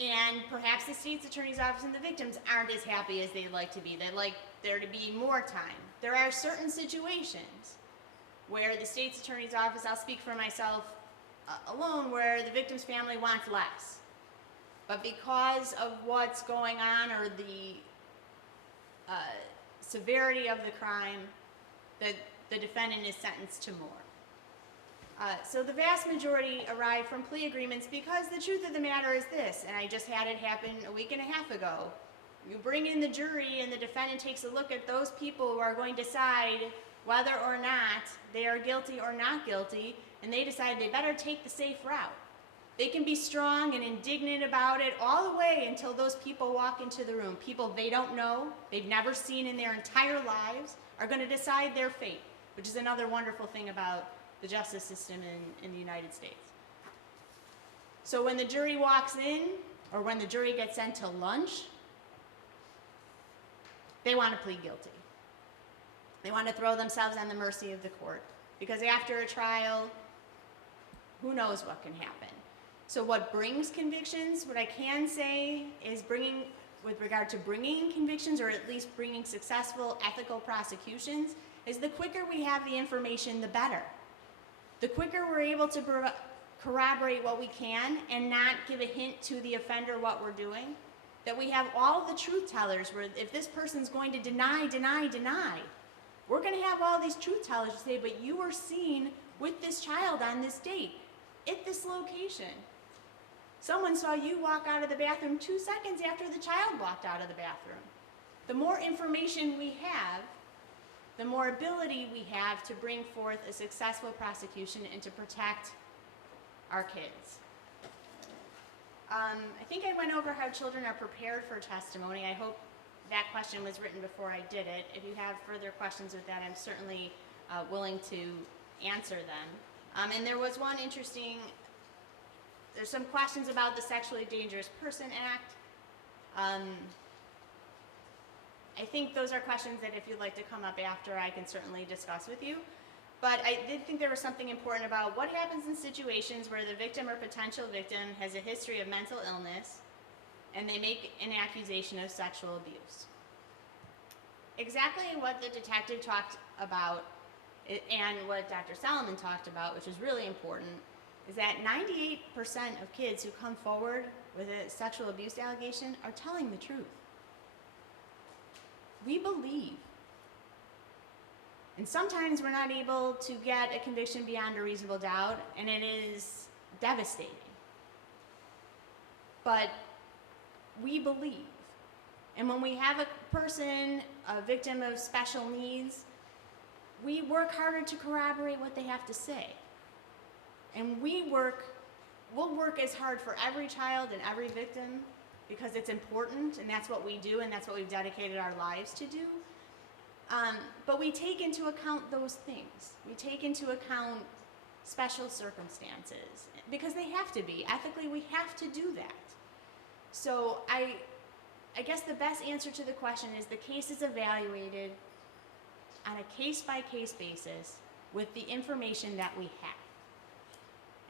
And perhaps the state's attorney's office and the victims aren't as happy as they'd like to be. They'd like there to be more time. There are certain situations where the state's attorney's office, I'll speak for myself alone, where the victim's family wants less. But because of what's going on or the severity of the crime, the defendant is sentenced to more. So the vast majority arrive from plea agreements because the truth of the matter is this, and I just had it happen a week and a half ago. You bring in the jury and the defendant takes a look at those people who are going to decide whether or not they are guilty or not guilty, and they decide they better take the safe route. They can be strong and indignant about it all the way until those people walk into the room. People they don't know, they've never seen in their entire lives, are going to decide their fate, which is another wonderful thing about the justice system in the United States. So when the jury walks in, or when the jury gets sent to lunch, they want to plead guilty. They want to throw themselves on the mercy of the court, because after a trial, who knows what can happen. So what brings convictions, what I can say is with regard to bringing convictions, or at least bringing successful ethical prosecutions, is the quicker we have the information, the better. The quicker we're able to corroborate what we can and not give a hint to the offender what we're doing, that we have all the truth tellers, where if this person's going to deny, we're going to have all these truth tellers say, but you were seen with this child on this date, at this location. Someone saw you walk out of the bathroom 2 seconds after the child walked out of the bathroom. The more information we have, the more ability we have to bring forth a successful prosecution and to protect our kids. I think I went over how children are prepared for testimony. I hope that question was written before I did it. If you have further questions with that, I'm certainly willing to answer them. And there was one interesting, there's some questions about the Sexually Dangerous Person Act. I think those are questions that if you'd like to come up after, I can certainly discuss with you. But I did think there was something important about what happens in situations where the victim or potential victim has a history of mental illness and they make an accusation of sexual abuse. Exactly what the detective talked about and what Dr. Solomon talked about, which is really important, is that 98% of kids who come forward with a sexual abuse allegation are telling the truth. We believe. And sometimes we're not able to get a conviction beyond a reasonable doubt, and it is devastating. But we believe. And when we have a person, a victim of special needs, we work harder to corroborate what they have to say. And we'll work as hard for every child and every victim because it's important, and that's what we do, and that's what we've dedicated our lives to do. But we take into account those things. We take into account special circumstances, because they have to be. Ethically, we have to do that. So I guess the best answer to the question is the case is evaluated on a case-by-case basis with the information that we have.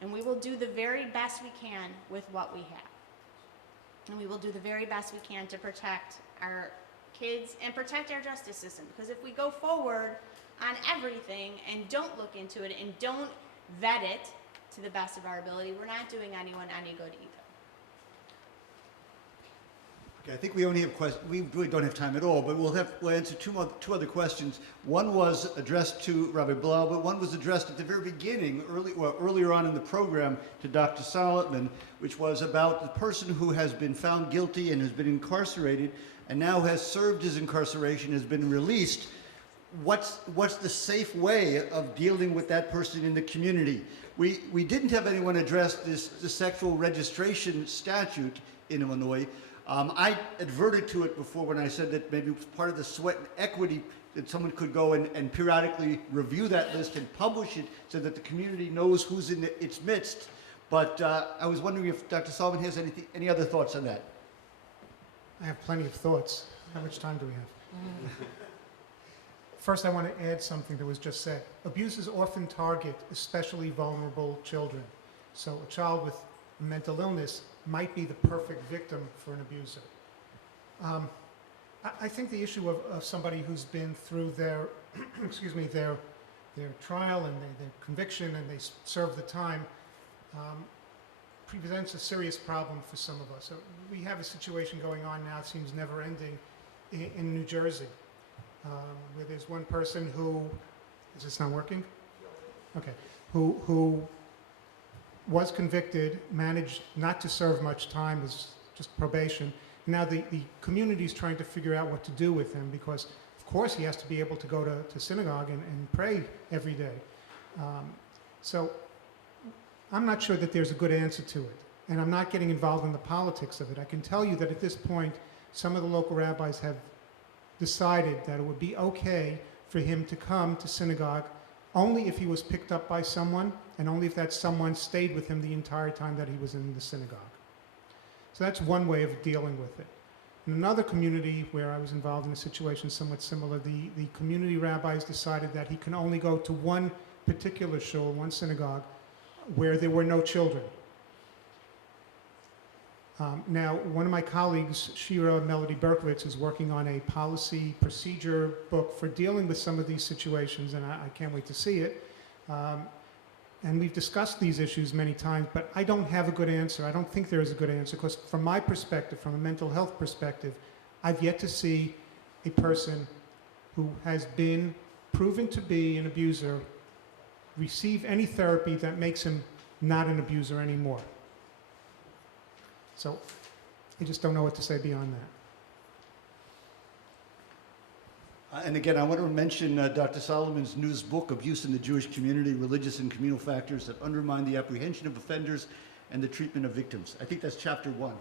And we will do the very best we can with what we have. And we will do the very best we can to protect our kids and protect our justice system. Because if we go forward on everything and don't look into it and don't vet it to the best of our ability, we're not doing anyone any good either. Okay, I think we only have questions. We really don't have time at all, but we'll answer two other questions. One was addressed to Rabbi Blau, but one was addressed at the very beginning, earlier on in the program, to Dr. Solomon, which was about the person who has been found guilty and has been incarcerated and now has served his incarceration, has been released. What's the safe way of dealing with that person in the community? We didn't have anyone address the sexual registration statute in Illinois. I adverted to it before when I said that maybe it was part of the sweat and equity that someone could go and periodically review that list and publish it so that the community knows who's in its midst. But I was wondering if Dr. Solomon has any other thoughts on that. I have plenty of thoughts. How much time do we have? First, I want to add something that was just said. Abuses often target especially vulnerable children. So a child with mental illness might be the perfect victim for an abuser. I think the issue of somebody who's been through their, excuse me, their trial and their conviction and they serve the time presents a serious problem for some of us. So we have a situation going on now, it seems never ending, in New Jersey, where there's one person who, is this not working? Okay, who was convicted, managed not to serve much time, was just probation. Now the community is trying to figure out what to do with him because, of course, he has to be able to go to synagogue and pray every day. So I'm not sure that there's a good answer to it, and I'm not getting involved in the politics of it. I can tell you that at this point, some of the local rabbis have decided that it would be okay for him to come to synagogue only if he was picked up by someone and only if that someone stayed with him the entire time that he was in the synagogue. So that's one way of dealing with it. In another community where I was involved in a situation somewhat similar, the community rabbis decided that he can only go to one particular shul, one synagogue, where there were no children. Now, one of my colleagues, Shira Melody Berkowitz, is working on a policy procedure book for dealing with some of these situations, and I can't wait to see it. And we've discussed these issues many times, but I don't have a good answer. I don't think there is a good answer, because from my perspective, from a mental health perspective, I've yet to see a person who has been proven to be an abuser receive any therapy that makes him not an abuser anymore. So I just don't know what to say beyond that. And again, I want to mention Dr. Solomon's newest book, Abuse in the Jewish Community, Religious and Communal Factors That Undermine the Apprehension of Offenders and the Treatment of Victims. I think that's chapter 1.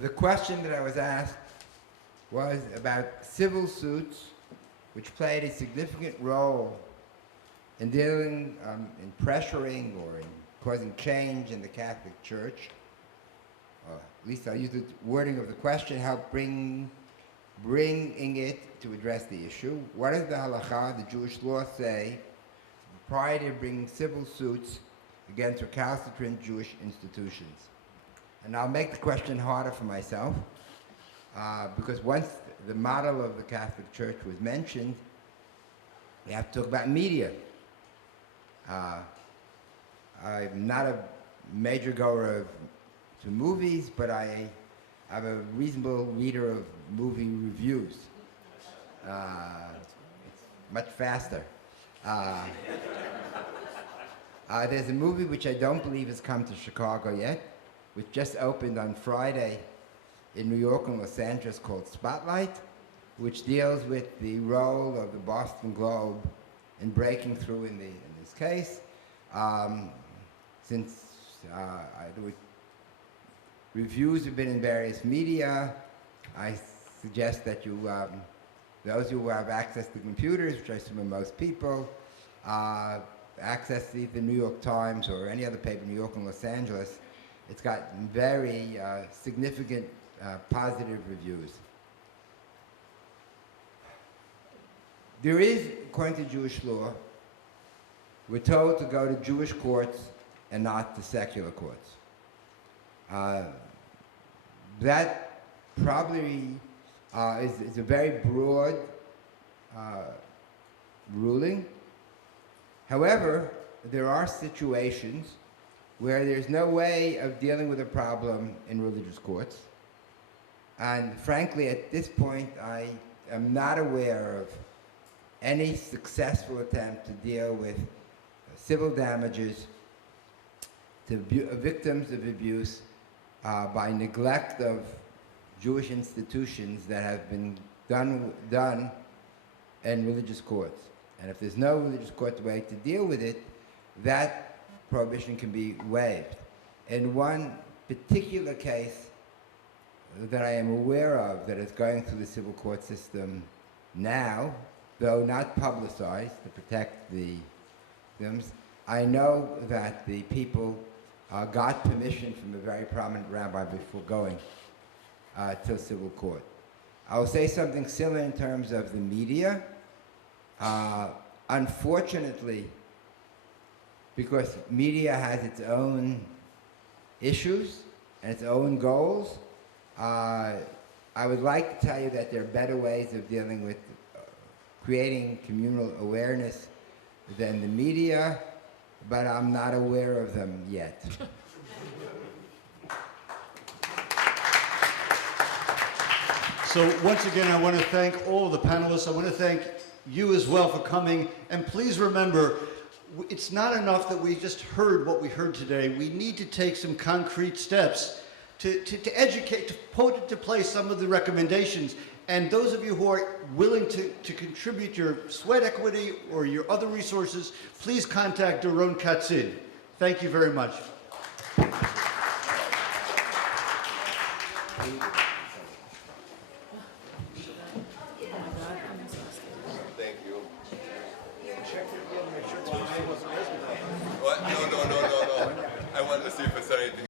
The question that I was asked was about civil suits, which played a significant role in dealing, in pressuring or in causing change in the Catholic Church. At least I'll use the wording of the question, help bringing it to address the issue. What does the halakha, the Jewish law, say prior to bringing civil suits against recalcitrant Jewish institutions? And I'll make the question harder for myself, because once the model of the Catholic Church was mentioned, we have to talk about media. I'm not a major goer to movies, but I'm a reasonable reader of movie reviews. It's much faster. There's a movie which I don't believe has come to Chicago yet, which just opened on Friday in New York and Los Angeles, called Spotlight, which deals with the role of the Boston Globe in breaking through in this case. Since the reviews have been in various media, I suggest that you, those who have access to computers, which I assume are most people, access the New York Times or any other paper in New York and Los Angeles. It's got very significant positive reviews. There is, according to Jewish law, we're told to go to Jewish courts and not to secular courts. That probably is a very broad ruling. However, there are situations where there's no way of dealing with a problem in religious courts. And frankly, at this point, I am not aware of any successful attempt to deal with civil damages to victims of abuse by neglect of Jewish institutions that have been done in religious courts. And if there's no religious court way to deal with it, that prohibition can be waived. In one particular case that I am aware of that is going through the civil court system now, though not publicized to protect the victims, I know that the people got permission from a very prominent rabbi before going to civil court. I will say something similar in terms of the media. Unfortunately, because media has its own issues and its own goals. I would like to tell you that there are better ways of dealing with creating communal awareness than the media, but I'm not aware of them yet. So once again, I want to thank all of the panelists. I want to thank you as well for coming. And please remember, it's not enough that we just heard what we heard today. We need to take some concrete steps to educate, to put into place some of the recommendations. And those of you who are willing to contribute your sweat equity or your other resources, please contact Doron Katzin. Thank you very much. Thank you. What? No. I wanted to see if it's anything.